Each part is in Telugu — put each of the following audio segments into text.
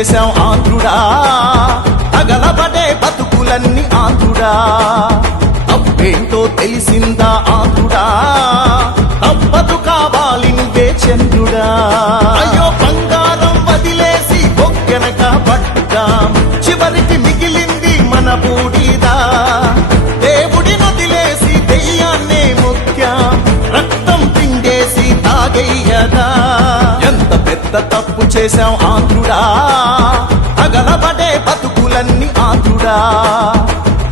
చేశాం ఆంధ్రుడా, తగలబడే బతుకులన్నీ ఆంధ్రుడా. తప్పేంటో తెలిసిందా ఆంధ్రుడా, తప్పదు కావాలి నువ్వే చంద్రుడా. అయ్యో బంగారం వదిలేసి బొక్కెనక పడ్డాం, చివరికి మిగిలింది మన బూడిదా. దేవుడి వదిలేసి దెయ్యాన్నే మొక్కాం, రక్తం పిండేసి తాగయ్యదా. ఎంత పెద్ద తప్పు చేశాం ఆంధ్రుడా, తగలబడే బతుకులన్నీ ఆంధ్రుడా.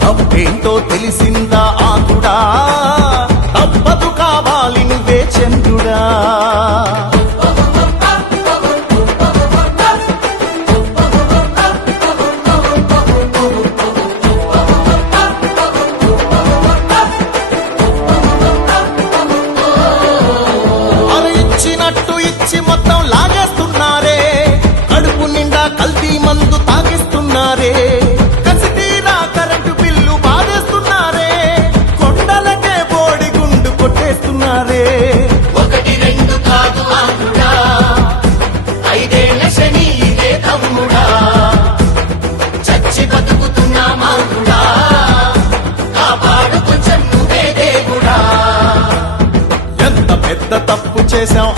తప్పేంటో తెలిసిందా ఆంధ్రుడా, తప్పదు కావాలి నువ్వే చంద్రుడా. ఇచ్చినట్టు ఇచ్చి మొత్తం లాగేస్తున్నారే, కడుపు నిండా కల్తీ మందు తాగిస్తున్నారే. కసి తీరా కరెంటు బిల్లు బాధేస్తున్నారే, కొండలకే బోడి గుండు కొట్టేస్తున్నారే. ఒకటి రెండు కాదు ఆంధ్రుడా, ఐదేళ్ల శని ఇదే తమ్ముడా. చచ్చి బతుకుతున్నా ఆంధ్రుడా, కాపాడు కొంచెం నువ్వే దేవుడా. ఎంత పెద్ద తప్పు చేశాం